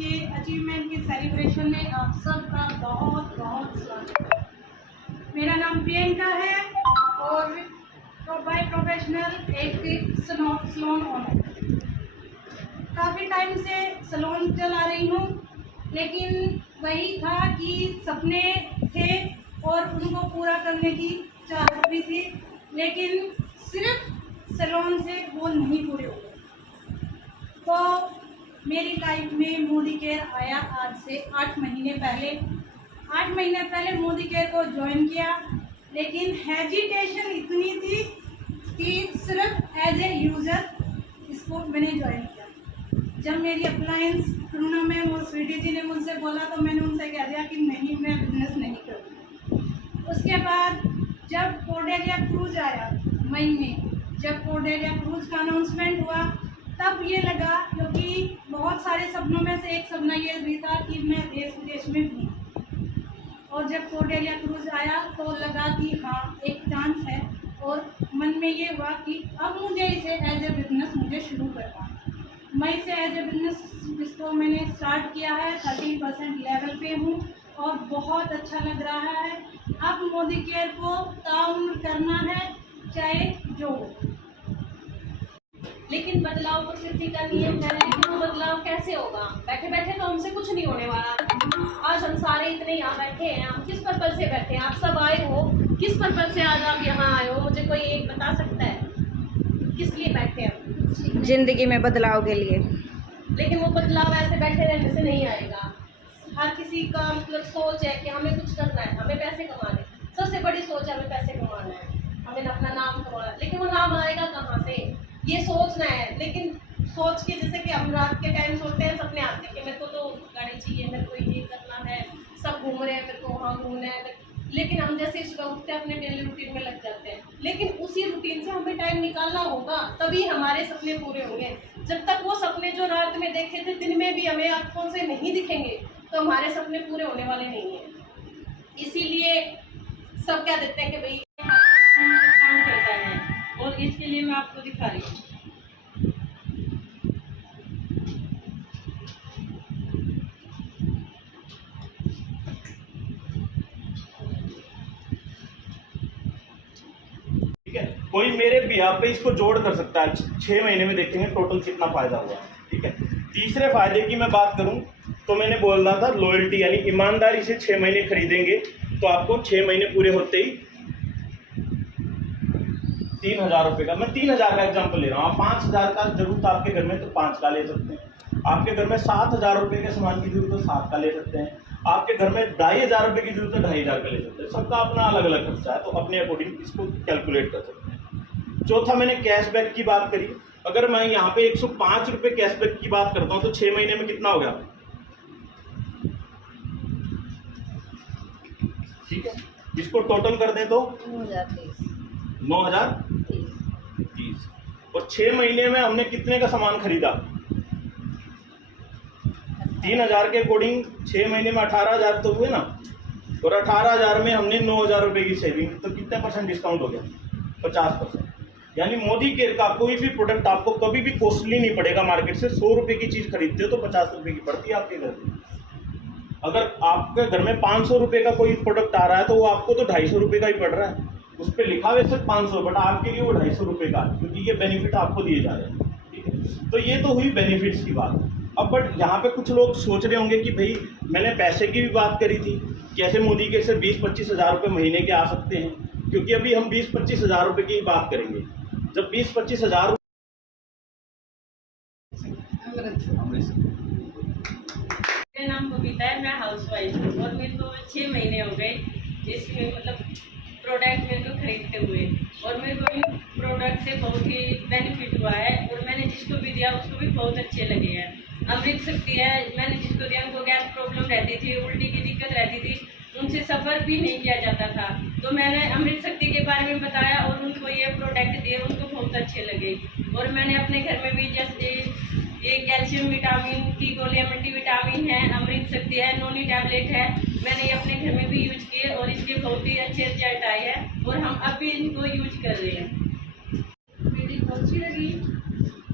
के अचीवमेंट के सेलिब्रेशन में आप सबका बहुत बहुत स्वागत है। मेरा नाम प्रियंका है और बाय प्रोफेशनल एक सलोन ओनर। काफ़ी टाइम से सलोन चला रही हूँ, लेकिन वही था कि सपने थे और उनको पूरा करने की चाहत भी थी, लेकिन सिर्फ सलोन से वो नहीं पूरे हुए। तो मेरी लाइफ में मोदी केयर आया आज से 8 महीने पहले। 8 महीने पहले मोदी केयर को ज्वाइन किया, लेकिन हेजिटेशन इतनी थी कि सिर्फ एज ए यूज़र इसको मैंने ज्वाइन किया। जब मेरी अप्लायंस करुणा मैम और स्वीटी जी ने मुझसे बोला तो मैंने उनसे कह दिया कि नहीं, मैं बिजनेस नहीं करूँगी। उसके बाद जब कोडेलिया क्रूज आया मई में, जब कोडेलिया क्रूज का अनाउंसमेंट हुआ, तब ये लगा, क्योंकि बहुत सारे सपनों में से एक सपना ये भी था कि मैं देश विदेश में घूमूं। और जब कोडेलिया क्रूज आया तो लगा कि हाँ, एक चांस है, और मन में ये हुआ कि अब मुझे इसे एज ए बिजनेस मुझे शुरू करना है। मई से एज ए बिजनेस इसको मैंने स्टार्ट किया है। 13% लेवल पे हूँ और बहुत अच्छा लग रहा है। अब मोदी केयर को ताउम्र करना है, चाहे जो हो। लेकिन बदलाव प्रकृति का नियम है, लेकिन वो बदलाव कैसे होगा? बैठे बैठे तो हमसे कुछ नहीं होने वाला। आज हम सारे इतने यहाँ बैठे हैं, हम किस पर्पज से बैठे हैं? आप सब आए हो, किस पर्पज से आज आप यहाँ आए हो? मुझे कोई एक बता सकता है किस लिए बैठे हैं? जिंदगी में बदलाव के लिए। लेकिन वो बदलाव ऐसे बैठे रहने से नहीं आएगा। हर किसी का मतलब सोच है कि हमें कुछ करना है, हमें पैसे कमाने। सबसे बड़ी सोच है हमें पैसे कमाना है, हमें अपना नाम कमाना है। लेकिन वो नाम आएगा कहाँ से, ये सोचना है। लेकिन सोच के, जैसे कि हम रात के टाइम सोते हैं, सपने आते हैं कि मेरे को तो गाड़ी चाहिए, मेरे को ये करना है, सब घूम रहे हैं, मेरे को वहाँ घूमना है। लेकिन हम जैसे सुबह उठते हैं अपने डेली रूटीन में लग जाते हैं। लेकिन उसी रूटीन से हमें टाइम निकालना होगा, तभी हमारे सपने पूरे होंगे। जब तक वो सपने जो रात में देखे थे दिन में भी हमें आँखों से नहीं दिखेंगे, तो हमारे सपने पूरे होने वाले नहीं हैं। इसीलिए सब क्या देते हैं कि भाई काम करता है, और इसके लिए मैं आपको दिखा रही हूँ। ठीक है, कोई मेरे बिहार पे इसको जोड़ कर सकता है। 6 महीने में देखेंगे टोटल कितना फायदा हुआ। ठीक है, तीसरे फायदे की मैं बात करूं तो मैंने बोल रहा था लॉयल्टी, यानी ईमानदारी से 6 महीने खरीदेंगे तो आपको 6 महीने पूरे होते ही 3000 रुपये का, मैं 3000 का एग्जाम्पल ले रहा हूँ। 5000 का जरूरत आपके घर में तो 5 का ले सकते हैं। आपके घर में 7000 रुपये के सामान की जरूरत है, 7 का ले सकते हैं। आपके घर में 2500 रुपये की जरूरत है, 2500 का ले सकते हैं। सबका अपना अलग अलग खर्चा है, तो अपने अकॉर्डिंग इसको कैलकुलेट कर सकते हैं। चौथा, मैंने कैशबैक की बात करी। अगर मैं यहाँ पे 105 रुपये कैशबैक की बात करता हूँ तो 6 महीने में कितना हो गया? ठीक है, इसको टोटल कर दें तो 9030। और 6 महीने में हमने कितने का सामान खरीदा? 3000 के अकॉर्डिंग 6 महीने में 18000 तो हुए ना। और 18000 में हमने 9000 रुपये की सेविंग, तो कितने परसेंट डिस्काउंट हो गया? 50%। यानी मोदी केयर का कोई भी प्रोडक्ट आपको कभी भी कॉस्टली नहीं पड़ेगा। मार्केट से 100 रुपये की चीज़ खरीदते हो तो 50 रुपये की पड़ती है आपके घर में। अगर आपके घर में 500 रुपये का कोई प्रोडक्ट आ रहा है तो वो आपको तो 250 रुपये का ही पड़ रहा है। उस पर लिखा हुआ सिर्फ 500, बट आपके लिए वो 250 रुपये का है, क्योंकि ये बेनिफिट आपको दिए जा रहे हैं। ठीक है, तो ये तो हुई बेनिफिट्स की बात। अब बट यहाँ पे कुछ लोग सोच रहे होंगे कि भाई मैंने पैसे की भी बात करी थी, कैसे मोदी के से 20-25 हज़ार रुपये महीने के आ सकते हैं, क्योंकि अभी हम 20-25 हज़ार रुपये की बात करेंगे। जब 20-25 हज़ार, मेरा नाम बबीता है, मैं हाउसवाइफ हूँ और मेरे को 6 महीने हो गए इसमें मतलब प्रोडक्ट मेरे को खरीदते हुए, और मेरे को इन प्रोडक्ट से बहुत ही बेनिफिट हुआ है। और मैंने जिसको भी दिया उसको भी बहुत अच्छे लगे हैं। अमृत शक्ति है, मैंने जिसको दिया उनको गैस प्रॉब्लम रहती थी, उल्टी की दिक्कत रहती थी, उनसे सफ़र भी नहीं किया जाता था। तो मैंने अमृत शक्ति के बारे में बताया और उनको ये प्रोडक्ट दिए, उनको बहुत अच्छे लगे। और मैंने अपने घर में भी, जैसे ये कैल्शियम विटामिन की गोलियां, मल्टीविटामिन है, अमृत शक्ति है, नोनी टैबलेट है, मैंने ये अपने घर में भी यूज किए और इसके बहुत ही अच्छे रिजल्ट आए हैं और हम अब भी इनको यूज कर रहे हैं। वीडियो अच्छी लगी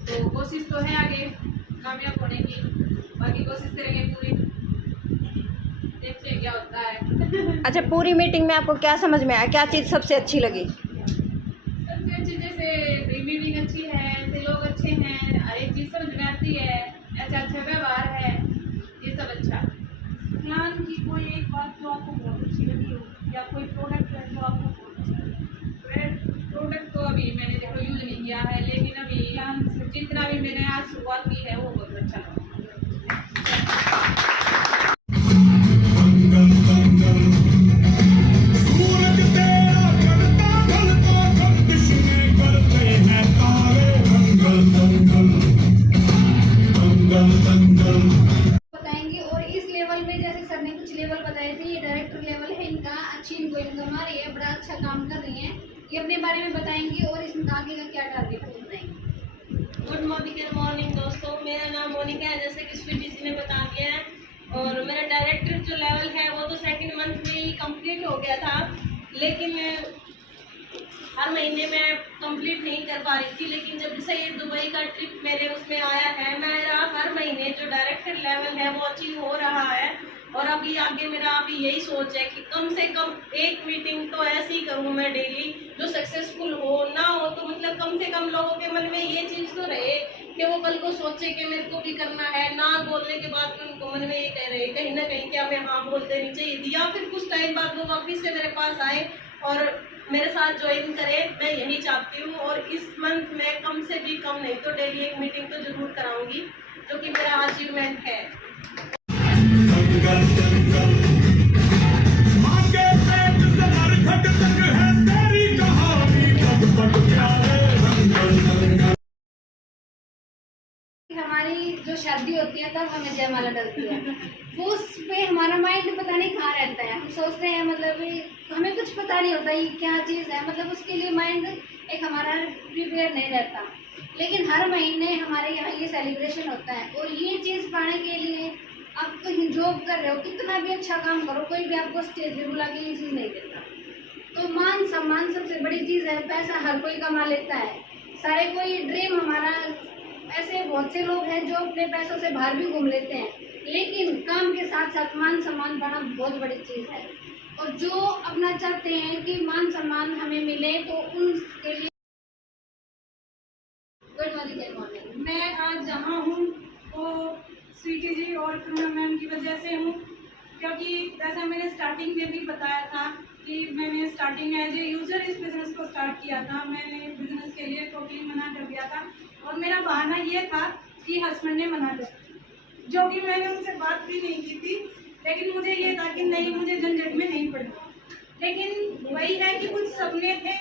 तो कोशिश तो है आगे कामयाब होने की। बाकी कोशिश करेंगे पूरी, देखते हैं क्या होता है। अच्छा, पूरी मीटिंग में आपको क्या समझ में आया, क्या चीज़ सबसे अच्छी लगी? सबसे अच्छी जैसे मीटिंग अच्छी है, ऐसे लोग अच्छे हैं, हर एक चीज़ समझ में आती है, ऐसे अच्छा व्यवहार है, ये सब अच्छा। प्लान की कोई एक बात जो आपको बहुत अच्छी लगी हो या कोई प्रोडक्ट है जो आपको बहुत अच्छा लगा? प्रोडक्ट तो अभी मैंने देखो यूज नहीं किया है, लेकिन अभी जितना भी मैंने आज शुरुआत की है वो बहुत अच्छा लगा। बताएंगे। और इस लेवल में जैसे सर ने कुछ लेवल बताए थे, ये डायरेक्टर लेवल है इनका, अच्छी इनको इनकम आ रही है, बड़ा अच्छा काम कर रही हैं, ये अपने बारे में बताएंगी और इसमें आगे का क्या टारगेट है बताएंगे। गुड मॉर्निंग दोस्तों, मेरा नाम मोनिका है, जैसे कि स्वीटी जी ने बता दिया है। और मेरा डायरेक्टर जो लेवल है वो तो सेकंड मंथ में ही कंप्लीट हो गया था, लेकिन हर महीने मैं कंप्लीट नहीं कर पा रही थी। लेकिन जब से ये दुबई का ट्रिप मेरे उसमें आया है, मेरा हर महीने जो डायरेक्टर लेवल है वो अचीव हो रहा है। और अभी आगे मेरा अभी यही सोच है कि कम से कम एक मीटिंग तो ऐसी करूँ मैं डेली जो सक्सेसफुल हो, ना हो तो मतलब कम से कम लोगों के मन में ये चीज़ तो रहे कि वो कल को सोचे कि मेरे को भी करना है, ना बोलने के बाद भी उनको मन में ये कह रहे कहीं ना कहीं क्या मैं हाँ बोल देनी चाहिए, या फिर कुछ टाइम बाद वो वापस से मेरे पास आए और मेरे साथ ज्वाइन करे, मैं यही चाहती हूँ। और इस मंथ में कम से भी कम नहीं तो डेली एक मीटिंग तो जरूर कराऊंगी, जो कि मेरा अचीवमेंट है। हमारी जो शादी होती है तब हमें जयमाला डलती है, वो उस पे हमारा माइंड पता नहीं कहाँ रहता है, हम सोचते हैं मतलब हमें कुछ पता नहीं होता ये क्या चीज़ है, मतलब उसके लिए माइंड एक हमारा प्रिपेयर नहीं रहता। लेकिन हर महीने हमारे यहाँ ये सेलिब्रेशन होता है, और ये चीज़ पाने के लिए आप कहीं जॉब कर रहे हो, कितना भी अच्छा काम करो, कोई भी आपको स्टेज पे बुला के ये चीज़ नहीं देता। तो मान सम्मान सबसे बड़ी चीज़ है, पैसा हर कोई कमा लेता है, सारे कोई ड्रीम हमारा, ऐसे बहुत से लोग हैं जो अपने पैसों से बाहर भी घूम लेते हैं, लेकिन काम के साथ साथ मान सम्मान पाना बहुत बड़ी चीज़ है। और जो अपना चाहते हैं कि मान सम्मान हमें मिले तो उनके लिए गुड मॉर्निंग। मैं आज जहाँ हूँ वो स्वीटी जी और कृष्णा मैम की वजह से हूँ, क्योंकि जैसा मैंने स्टार्टिंग में भी बताया था कि मैंने स्टार्टिंग में एज ए यूज़र इस बिज़नेस को स्टार्ट किया था। मैंने बिज़नेस के लिए टोटली मना कर दिया था, और मेरा बहाना ये था कि हस्बैंड ने मना कर, जो कि मैंने उनसे बात भी नहीं की थी, लेकिन मुझे ये था कि नहीं, मुझे झंझट में नहीं पड़ना। लेकिन वही है कि कुछ सपने थे,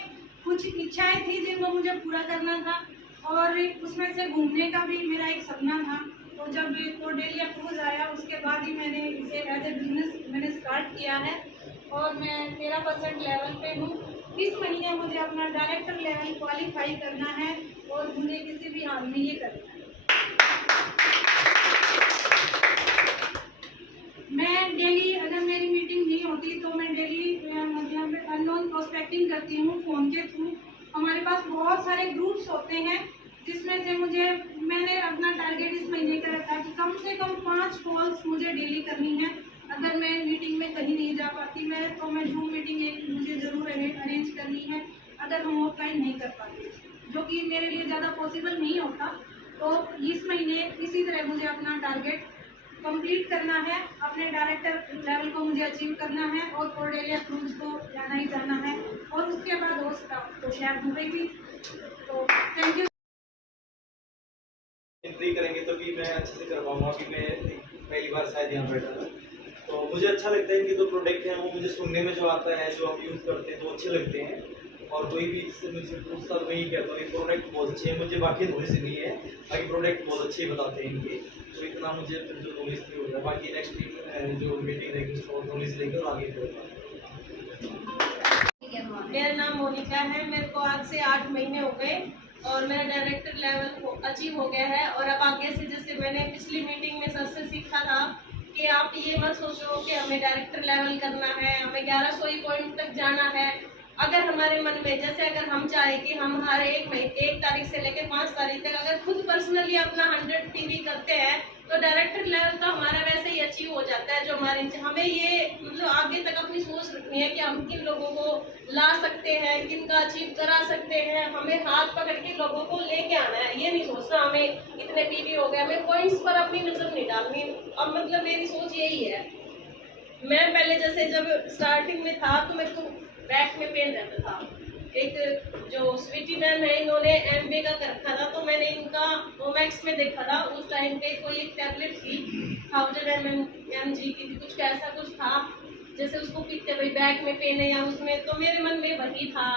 कुछ इच्छाएं थी जिनको मुझे पूरा करना था, और उसमें से घूमने का भी मेरा एक सपना था। तो जब तो डेली अप्रूव आया, उसके बाद ही मैंने इसे एज ए बिजनेस मैंने स्टार्ट किया है, और मैं 13% लेवल पे हूँ। इस महीने मुझे अपना डायरेक्टर लेवल क्वालिफाई करना है, और मुझे किसी भी हाल में ये करना है। मैं डेली, अगर मेरी मीटिंग नहीं होती तो मैं डेली मतलब अननोन प्रोस्पेक्टिंग करती हूँ फ़ोन के थ्रू। हमारे पास बहुत सारे ग्रुप्स होते हैं, जिसमें से मैंने अपना टारगेट इस महीने का रखा कि कम से कम 5 कॉल्स मुझे डेली करनी है। अगर मैं मीटिंग में कहीं नहीं जा पाती तो मैं जूम मीटिंग एक मुझे ज़रूर अरेंज करनी है, अगर हम ऑफलाइन नहीं कर पाते, जो कि मेरे लिए ज़्यादा पॉसिबल नहीं होता। तो इस महीने इसी तरह मुझे अपना टारगेट कंप्लीट करना है, अपने डायरेक्टर लेवल को मुझे अचीव करना है, और कोर्डेलिया क्रूज को जाना ही जाना है, और उसके बाद हो सकता तो शायद दुबई भी। तो थैंक यू। एंट्री करेंगे तो भी मैं अच्छे से कर पाऊँगा, कि मैं पहली बार शायद यहाँ बैठा था। तो मुझे अच्छा लगता है कि जो प्रोडक्ट हैं वो मुझे सुनने में जो आता है, जो हम यूज़ करते हैं तो अच्छे लगते हैं। और कोई भी इससे मुझसे पूछता तो मैं ये कहता हूँ ये प्रोडक्ट बहुत अच्छे हैं, मुझे बाकी नॉलेज नहीं है, बाकी प्रोडक्ट बहुत अच्छे बताते हैं इनके, तो इतना मुझे जो नॉलेज नहीं होता। बाकी नेक्स्ट वीक जो मीटिंग रहेगी उसको नॉलेज लेकर आगे बढ़ेगा। मेरा नाम मोनिका है, मेरे को आज से 8 महीने हो गए, और मेरा डायरेक्टर लेवल अचीव हो गया है। और अब आगे से, जैसे मैंने पिछली मीटिंग में सर से सीखा था कि आप ये मत सोचो कि हमें डायरेक्टर लेवल करना है, हमें 1100 पॉइंट तक जाना है। अगर हमारे मन में जैसे अगर हम चाहें कि हम हर एक तारीख से लेकर 5 तारीख तक अगर खुद पर्सनली अपना 100 पीवी करते हैं तो डायरेक्टर लेवल तो हमारा वैसे ही अचीव हो जाता है। जो हमारे हमें ये मतलब आगे तक अपनी सोच रखनी है कि हम किन लोगों को ला सकते हैं, किन का अचीव करा सकते हैं। हमें हाथ पकड़ के लोगों को लेके आना है, ये नहीं सोचना हमें इतने पीवी हो गए, हमें पॉइंट्स पर अपनी नजर नहीं डालनी। अब मतलब मेरी सोच यही है। मैं पहले जैसे जब स्टार्टिंग में था तो मेरे को बैक में पेन रहता था। एक जो स्वीटी मैम है इन्होंने एमबीए का कर रखा था तो मैंने इनका ओमैक्स में देखा था। उस टाइम पे कोई एक टैबलेट थी 1000 mg की थी, कुछ ऐसा कुछ था जैसे उसको पीते भाई बैक में पेन है या उसमें। तो मेरे मन में वही था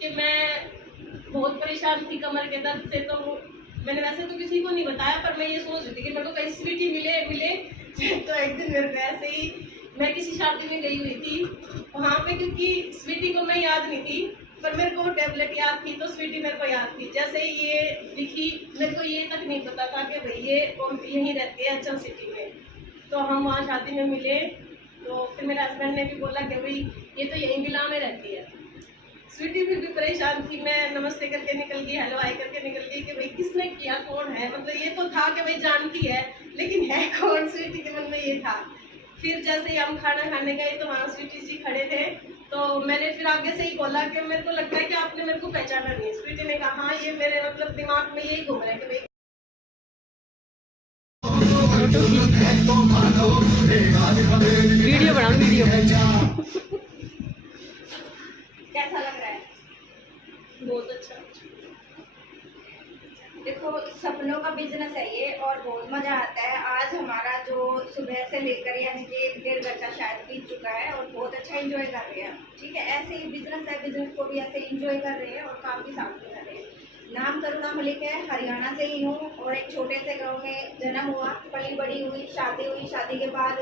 कि मैं बहुत परेशान थी कमर के दर्द से। तो मैंने वैसे तो किसी को नहीं बताया पर मैं ये सोच रही थी कि मेरे को कहीं स्वीटी मिले तो एक दिन मेरे को ऐसे ही मैं किसी शादी में गई हुई थी वहाँ पे, क्योंकि स्वीटी को मैं याद नहीं थी पर मेरे को वो टैबलेट याद थी तो स्वीटी मेरे को याद थी। जैसे ही ये लिखी मेरे को ये तक नहीं पता था कि भाई ये यहीं रहती है अंचल सिटी में। तो हम वहाँ शादी में मिले तो फिर मेरे हस्बैंड ने भी बोला कि भाई ये तो यहीं बिला में रहती है। स्वीटी फिर भी परेशान थी, मैं नमस्ते करके निकल गई, हेलो हाय करके निकल गई कि भाई किसने किया, कौन है। मतलब ये तो था कि भाई जानती है लेकिन है कौन। स्वीटी के मन में ये था। फिर जैसे ही हम खाना खाने गए तो वहाँ स्वीटी जी खड़े थे तो मैंने फिर आगे से ही बोला कि मेरे को लगता है कि आपने मेरे को पहचाना नहीं। स्वीटी ने कहा हाँ ये मेरे मतलब दिमाग में यही घूम रहा है कि भाई वीडियो बनाओ वीडियो। कैसा लग रहा है? बहुत अच्छा। देखो सपनों का बिजनेस है ये और बहुत मजा आता है। आज हमारा जो सुबह से लेकर यानी कि 1.5 घंटा शायद बीत चुका है और बहुत अच्छा एंजॉय कर रहे हैं। ठीक है, ऐसे ही बिजनेस है, बिजनेस को भी ऐसे एंजॉय कर रहे हैं और काम भी साथ में कर रहे हैं। नाम करुणा मलिक है, हरियाणा से ही हूँ और एक छोटे से गाँव में जन्म हुआ, पली बड़ी हुई, शादी के बाद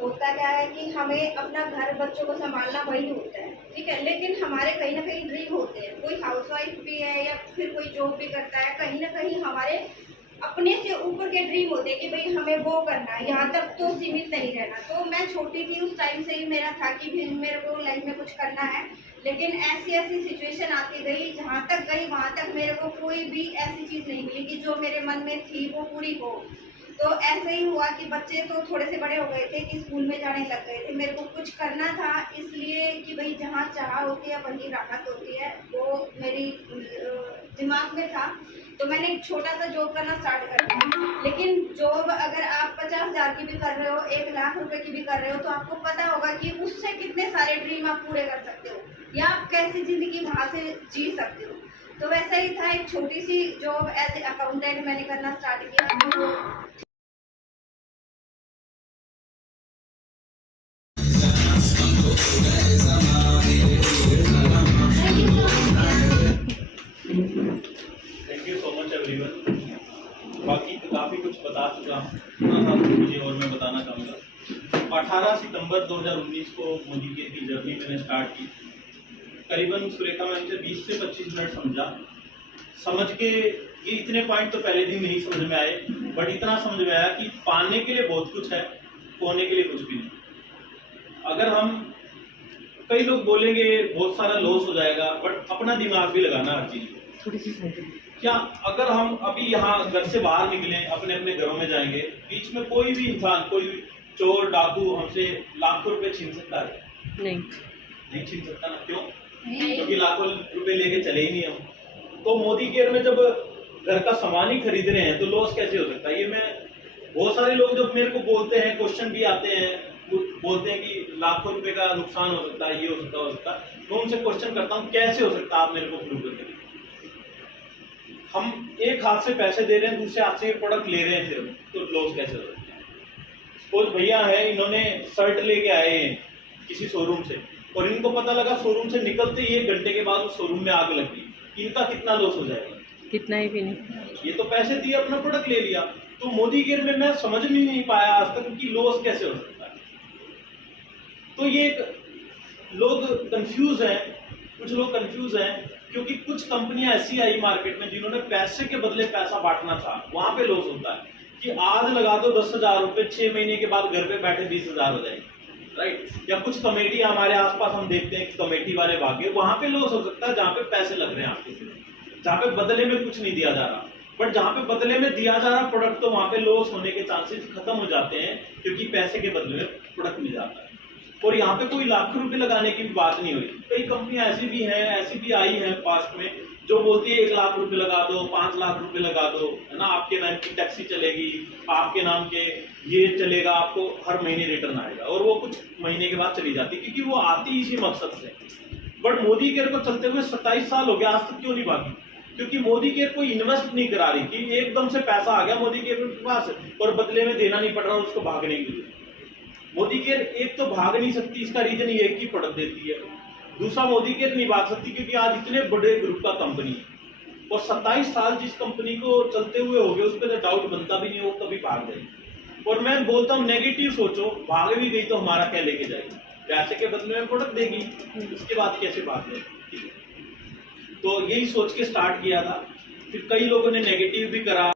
होता क्या है कि हमें अपना घर बच्चों को संभालना वही होता है। ठीक है, लेकिन हमारे कहीं ना कहीं ड्रीम होते हैं। कोई हाउसवाइफ भी है या फिर कोई जॉब भी करता है, कहीं ना कहीं हमारे अपने से ऊपर के ड्रीम होते हैं कि भाई हमें वो करना है, यहाँ तक तो सीमित नहीं रहना। तो मैं छोटी थी उस टाइम से ही मेरा था कि भी मेरे को लाइफ में कुछ करना है, लेकिन ऐसी सिचुएशन आती गई, जहाँ तक गई वहाँ तक मेरे को कोई भी ऐसी चीज़ नहीं मिली कि जो मेरे मन में थी वो पूरी हो। तो ऐसे ही हुआ कि बच्चे तो थोड़े से बड़े हो गए थे कि स्कूल में जाने लग गए थे। मेरे को कुछ करना था इसलिए कि भाई जहाँ चाह होती है वहीं राहत होती है, वो मेरी दिमाग में था। तो मैंने एक छोटा सा जॉब करना स्टार्ट कर दिया। लेकिन जॉब अगर आप 50,000 की भी कर रहे हो, 1 लाख रुपए की भी कर रहे हो, तो आपको पता होगा कि उससे कितने सारे ड्रीम आप पूरे कर सकते हो या आप कैसी ज़िंदगी वहाँ से जी सकते हो। तो वैसा ही था, एक छोटी सी जॉब एज ए अकाउंटेंट मैंने करना स्टार्ट किया। Thank you so much everyone. बाकी तो काफ़ी कुछ बता चुका हूँ, मुझे और मैं बताना चाहूँगा। 18 सितंबर 2019 को मोदी की जर्नी मैंने स्टार्ट की। करीबन सुरेखा मैम से 20 से 25 मिनट समझ के ये इतने पॉइंट तो पहले दिन नहीं समझ में आए, बट इतना समझ में आया कि पाने के लिए बहुत कुछ है, खोने के लिए कुछ भी नहीं। अगर हम कई लोग बोलेंगे बहुत सारा लॉस हो जाएगा, बट अपना दिमाग भी लगाना हर चीज में। क्या अगर हम अभी यहाँ घर से बाहर निकले, अपने अपने घरों में जाएंगे, बीच में कोई भी इंसान, कोई चोर डाकू हमसे लाखों रुपए छीन सकता है? नहीं छीन सकता ना। क्यों? क्योंकि लाखों रुपए लेके चले ही नहीं हम। तो मोदी केयर में जब घर का सामान ही खरीद रहे हैं तो लॉस कैसे हो सकता है? ये मैं बहुत सारे लोग जब मेरे को बोलते हैं, क्वेश्चन भी आते हैं, बोलते हैं कि लाखों रुपए का नुकसान हो सकता है, ये हो सकता है, मैं उनसे क्वेश्चन करता हूँ कैसे हो सकता है, आप मेरे को प्रूव करके। हम एक हाथ से पैसे दे रहे हैं, दूसरे हाथ से प्रोडक्ट ले रहे हैं, फिर तो लॉस कैसे हो सकता है? सपोज भैया है, इन्होंने शर्ट लेके आए हैं किसी शोरूम से और इनको पता लगा शोरूम से निकलते ही 1 घंटे के बाद उस शोरूम में आग लग गई, इनका कितना लॉस हो जाएगा? कितना ही भी नहीं। ये तो पैसे दिए, अपना प्रोडक्ट ले लिया। तो मोदी केयर में मैं समझ भी नहीं पाया आज तक कि लॉस कैसे हो सकता है। तो ये लोग कंफ्यूज हैं, कुछ लोग कंफ्यूज हैं क्योंकि कुछ कंपनियां ऐसी आई मार्केट में जिन्होंने पैसे के बदले पैसा बांटना था, वहां पे लॉस होता है कि आज लगा दो 10,000 रुपए, 6 महीने के बाद घर पे बैठे 20,000 हो जाएंगे। राइट। या कुछ कमेटी हमारे आसपास हम देखते हैं कि कमेटी वाले भागे, वहां पे लॉस हो सकता है जहां पे पैसे लग रहे हैं आपके, जहां पे बदले में कुछ नहीं दिया जा रहा। बट जहां पे बदले में दिया जा रहा प्रोडक्ट, तो वहां पे लॉस होने के चांसेस खत्म हो जाते हैं, क्योंकि पैसे के बदले में प्रोडक्ट मिल जाता है। और यहाँ पे कोई लाख रुपए लगाने की भी बात नहीं हुई। कई कंपनियां ऐसी भी हैं, ऐसी भी आई हैं पास्ट में, जो बोलती है 1 लाख रुपए लगा दो, 5 लाख रुपए लगा दो, है ना, आपके नाम की टैक्सी चलेगी, आपके नाम के ये चलेगा, आपको हर महीने रिटर्न आएगा, और वो कुछ महीने के बाद चली जाती, क्योंकि वो आती इसी मकसद से। बट मोदी केयर को चलते हुए 27 साल हो गया, आज तक क्यों नहीं भागी? क्योंकि मोदी केयर कोई इन्वेस्ट नहीं करा रही कि एकदम से पैसा आ गया मोदी केयर के पास और बदले में देना नहीं पड़ रहा उसको भागने के लिए। मोदी केयर एक तो भाग नहीं सकती, इसका रीजन ये की प्रोडक्ट देती है। दूसरा, मोदी केयर नहीं भाग सकती क्योंकि आज इतने बड़े ग्रुप का कंपनी है, और 27 साल जिस कंपनी को चलते हुए हो गए, उस पर डाउट बनता भी नहीं वो कभी भाग जाएगी। और मैं बोलता हूँ नेगेटिव सोचो, भाग भी गई तो हमारा क्या लेके जाएगी? पैसे के बदले में प्रोडक्ट देगी, उसके बाद कैसे भाग जाएगी? तो यही सोच के स्टार्ट किया था। फिर कई लोगों ने नेगेटिव भी करा,